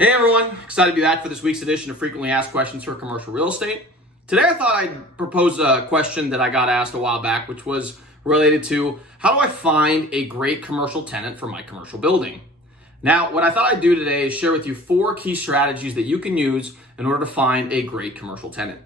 Hey everyone, excited to be back for this week's edition of Frequently Asked Questions for Commercial Real Estate. Today I thought I'd propose a question that I got asked a while back, which was related to how do I find a great commercial tenant for my commercial building? Now, what I thought I'd do today is share with you 4 key strategies that you can use in order to find a great commercial tenant.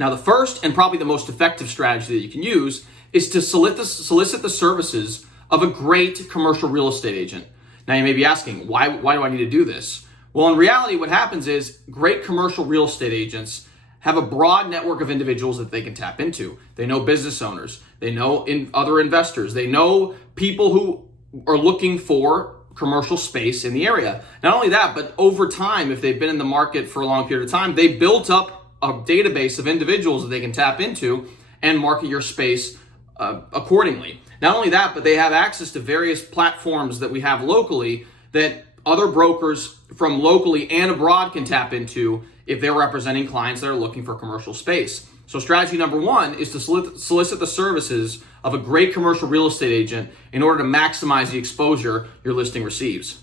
Now, the first and probably the most effective strategy that you can use is to solicit the services of a great commercial real estate agent. Now, you may be asking, why do I need to do this? Well, in reality, what happens is great commercial real estate agents have a broad network of individuals that they can tap into. They know business owners, they know other investors, they know people who are looking for commercial space in the area. Not only that, but over time, if they've been in the market for a long period of time, they built up a database of individuals that they can tap into and market your space accordingly. Not only that, but they have access to various platforms that we have locally that other brokers from locally and abroad can tap into if they're representing clients that are looking for commercial space. So strategy number 1 is to solicit the services of a great commercial real estate agent in order to maximize the exposure your listing receives.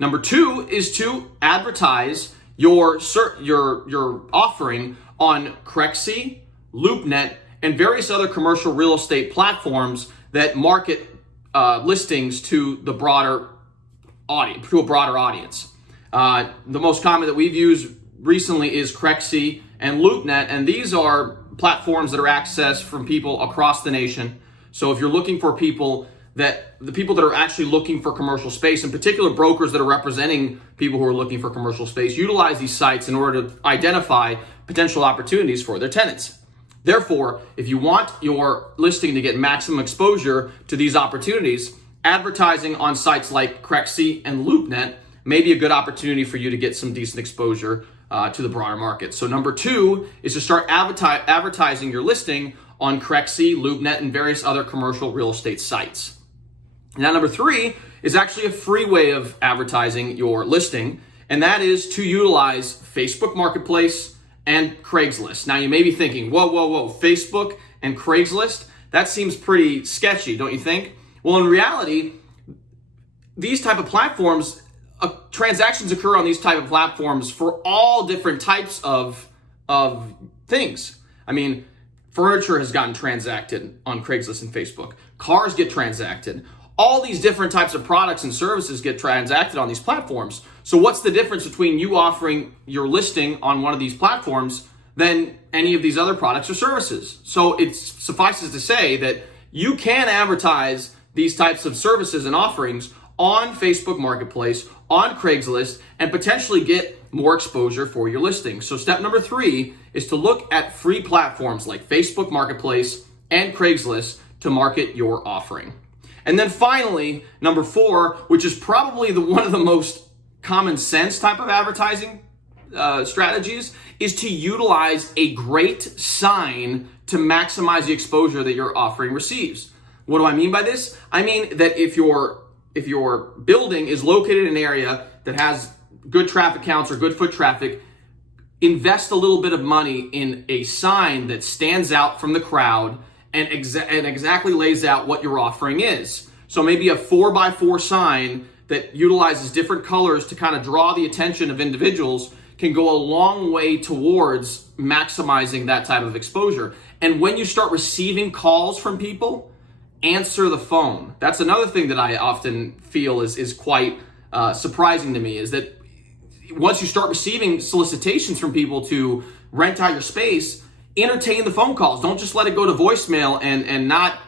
Number 2 is to advertise your offering on Crexi, LoopNet, and various other commercial real estate platforms that market listings to a broader audience. The most common that we've used recently is Crexi and LoopNet, and these are platforms that are accessed from people across the nation. So if you're looking for the people that are actually looking for commercial space, in particular brokers that are representing people who are looking for commercial space, utilize these sites in order to identify potential opportunities for their tenants. Therefore, if you want your listing to get maximum exposure to these opportunities, advertising on sites like Crexi and LoopNet may be a good opportunity for you to get some decent exposure to the broader market. So number 2 is to start advertising your listing on Crexi, LoopNet, and various other commercial real estate sites. Now, number 3 is actually a free way of advertising your listing, and that is to utilize Facebook Marketplace and Craigslist. Now, you may be thinking, whoa, Facebook and Craigslist? That seems pretty sketchy, don't you think? Well, in reality, these type of platforms, transactions occur on these type of platforms for all different types of things. I mean, furniture has gotten transacted on Craigslist and Facebook. Cars get transacted. All these different types of products and services get transacted on these platforms. So what's the difference between you offering your listing on one of these platforms than any of these other products or services? So it suffices to say that you can advertise these types of services and offerings on Facebook Marketplace, on Craigslist, and potentially get more exposure for your listing. So step number 3 is to look at free platforms like Facebook Marketplace and Craigslist to market your offering. And then finally, number 4, which is probably one of the most common sense type of advertising strategies, is to utilize a great sign to maximize the exposure that your offering receives. What do I mean by this? I mean that if your building is located in an area that has good traffic counts or good foot traffic, invest a little bit of money in a sign that stands out from the crowd and exactly lays out what your offering is. So maybe a 4x4 sign that utilizes different colors to kind of draw the attention of individuals can go a long way towards maximizing that type of exposure. And when you start receiving calls from people, answer the phone. That's another thing that I often feel is quite surprising to me, is that once you start receiving solicitations from people to rent out your space, entertain the phone calls. Don't just let it go to voicemail and not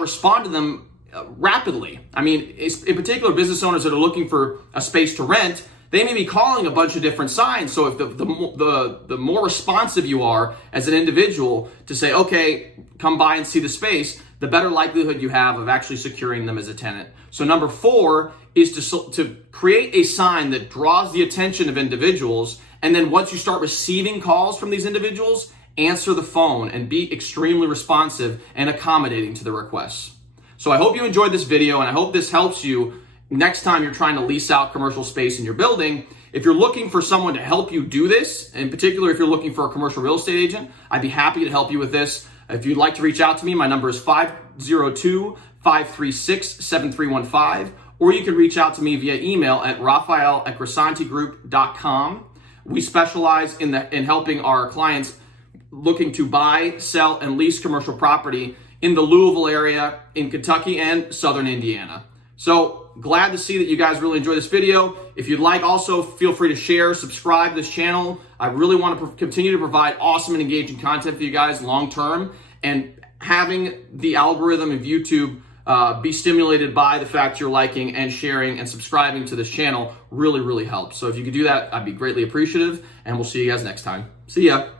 respond to them rapidly. I mean, in particular, business owners that are looking for a space to rent, they may be calling a bunch of different signs. So if the more responsive you are as an individual to say, okay, come by and see the space, the better likelihood you have of actually securing them as a tenant. So number 4 is to create a sign that draws the attention of individuals. And then once you start receiving calls from these individuals, answer the phone and be extremely responsive and accommodating to the requests. So I hope you enjoyed this video, and I hope this helps you next time you're trying to lease out commercial space in your building. If you're looking for someone to help you do this, in particular if you're looking for a commercial real estate agent, I'd be happy to help you with this. If you'd like to reach out to me, my number is 502-536-7315, or you can reach out to me via email at rafael@grisantigroup.com. We specialize in helping our clients looking to buy, sell, and lease commercial property in the Louisville area, in Kentucky, and Southern Indiana. So glad to see that you guys really enjoy this video. If you'd like, also feel free to share, subscribe to this channel. I really want to continue to provide awesome and engaging content for you guys long term, and having the algorithm of YouTube be stimulated by the fact you're liking and sharing and subscribing to this channel really, really helps. So if you could do that, I'd be greatly appreciative, and we'll see you guys next time. See ya.